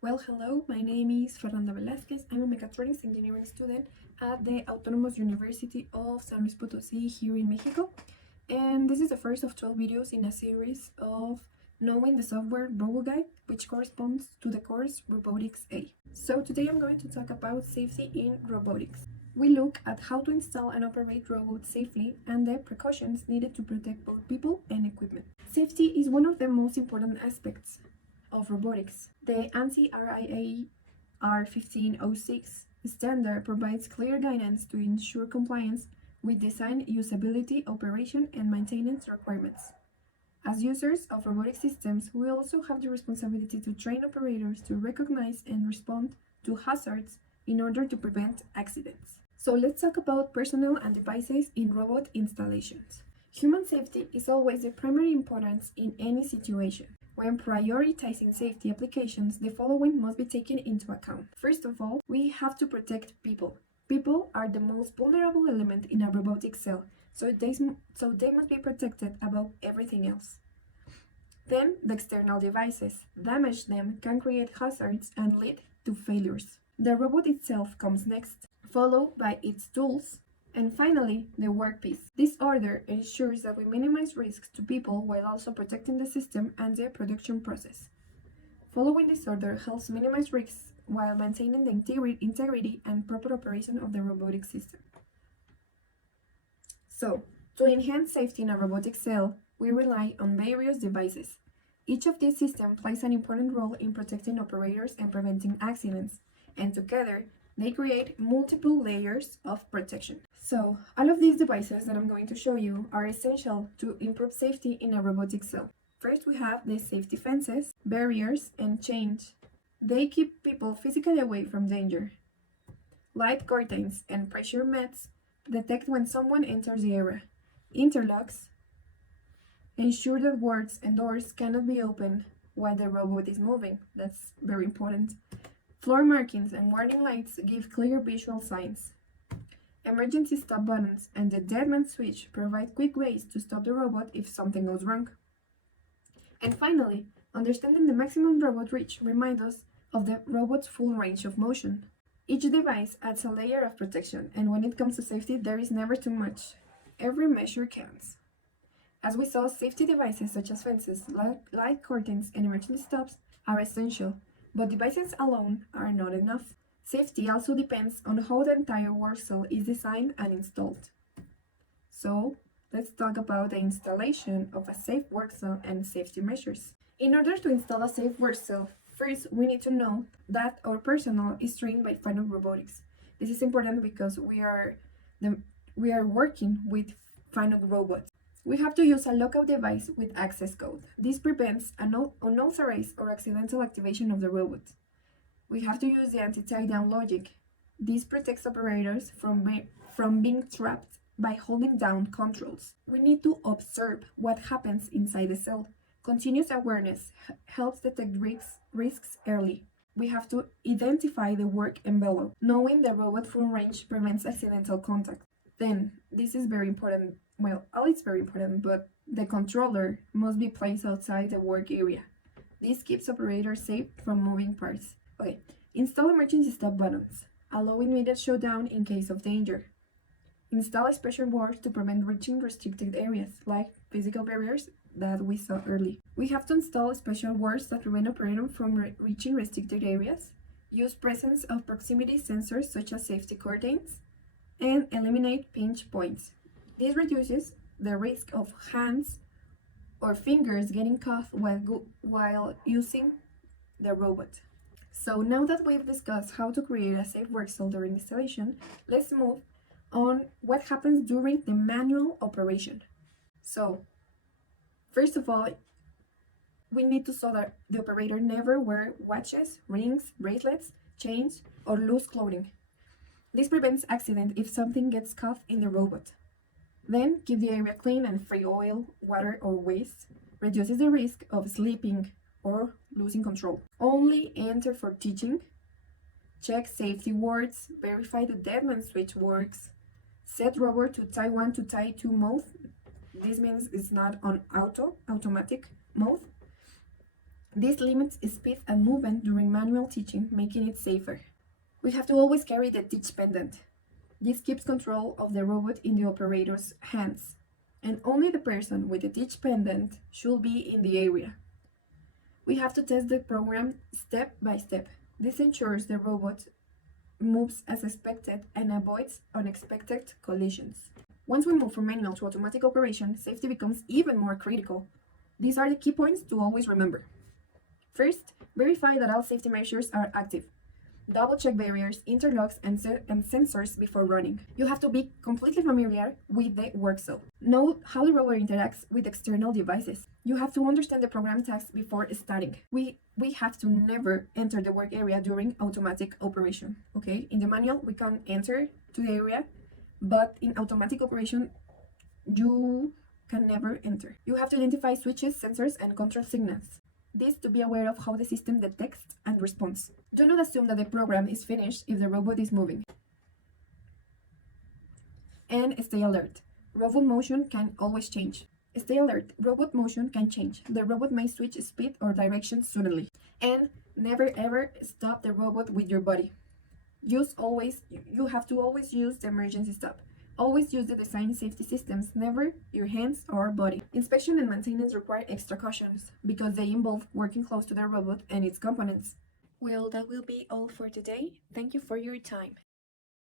Well, hello, my name is Fernanda Velázquez. I'm a mechatronics engineering student at the Autonomous University of San Luis Potosí here in Mexico. And this is the first of 12 videos in a series of knowing the software RoboGuide, which corresponds to the course Robotics A. So today I'm going to talk about safety in robotics. We look at how to install and operate robots safely and the precautions needed to protect both people and equipment. Safety is one of the most important aspects of robotics. The ANSI RIA R1506 standard provides clear guidance to ensure compliance with design, usability, operation, and maintenance requirements. As users of robotic systems, we also have the responsibility to train operators to recognize and respond to hazards in order to prevent accidents. So let's talk about personnel and devices in robot installations. Human safety is always the primary importance in any situation. When prioritizing safety applications, the following must be taken into account. First of all, we have to protect people. People are the most vulnerable element in a robotic cell, so they must be protected above everything else. Then, the external devices. Damage them can create hazards and lead to failures. The robot itself comes next, followed by its tools, and finally, the workpiece. This order ensures that we minimize risks to people while also protecting the system and the production process. Following this order helps minimize risks while maintaining the integrity and proper operation of the robotic system. So, to enhance safety in a robotic cell, we rely on various devices. Each of these systems plays an important role in protecting operators and preventing accidents, and together, they create multiple layers of protection. So, all of these devices that I'm going to show you are essential to improve safety in a robotic cell. First, we have the safety fences, barriers, and chains. They keep people physically away from danger. Light curtains and pressure mats detect when someone enters the area. Interlocks ensure that wards and doors cannot be opened while the robot is moving. That's very important. Floor markings and warning lights give clear visual signs. Emergency stop buttons and the deadman switch provide quick ways to stop the robot if something goes wrong. And finally, understanding the maximum robot reach reminds us of the robot's full range of motion. Each device adds a layer of protection, and when it comes to safety, there is never too much. Every measure counts. As we saw, safety devices such as fences, light curtains, and emergency stops are essential, but devices alone are not enough. Safety also depends on how the entire work cell is designed and installed. So, let's talk about the installation of a safe work cell and safety measures. In order to install a safe work cell, first we need to know that our personnel is trained by Fanuc Robotics. This is important because we are working with Fanuc robots. We have to use a lockout device with access code. This prevents an unauthorized or accidental activation of the robot. We have to use the anti-tie-down logic. This protects operators from being trapped by holding down controls. We need to observe what happens inside the cell. Continuous awareness helps detect risks early. We have to identify the work envelope. Knowing the robot full range prevents accidental contact. Then, this is very important. Well, all is very important, but the controller must be placed outside the work area. This keeps operators safe from moving parts. Okay, install emergency stop buttons. Allow immediate shutdown in case of danger. Install special wards to prevent reaching restricted areas, like physical barriers that we saw earlier. We have to install special wards that prevent operators from reaching restricted areas. Use presence of proximity sensors such as safety curtains, and eliminate pinch points. This reduces the risk of hands or fingers getting caught while using the robot. So now that we've discussed how to create a safe work cell during installation, let's move on what happens during the manual operation. So, first of all, we need to so that the operator never wear watches, rings, bracelets, chains, or loose clothing. This prevents accident if something gets caught in the robot. Then, keep the area clean and free oil, water, or waste. Reduces the risk of slipping or losing control. Only enter for teaching. Check safety wards. Verify the deadman switch works. Set robot to tie 1 to tie 2 mode. This means it's not on automatic mode. This limits speed and movement during manual teaching, making it safer. We have to always carry the teach pendant. This keeps control of the robot in the operator's hands, and only the person with the teach pendant should be in the area. We have to test the program step by step. This ensures the robot moves as expected and avoids unexpected collisions. Once we move from manual to automatic operation, safety becomes even more critical. These are the key points to always remember. First, verify that all safety measures are active. Double-check barriers, interlocks, and sensors before running. You have to be completely familiar with the work cell. Know how the robot interacts with external devices. You have to understand the program tasks before starting. We have to never enter the work area during automatic operation. Okay, in the manual we can enter to the area, but in automatic operation you can never enter. You have to identify switches, sensors, and control signals. This to be aware of how the system detects and responds. Do not assume that the program is finished if the robot is moving. And stay alert. Robot motion can always change. Stay alert. Robot motion can change. The robot may switch speed or direction suddenly. And never ever stop the robot with your body. You have to always use the emergency stop. Always use the design safety systems, never your hands or body. Inspection and maintenance require extra cautions because they involve working close to the robot and its components. Well, that will be all for today. Thank you for your time.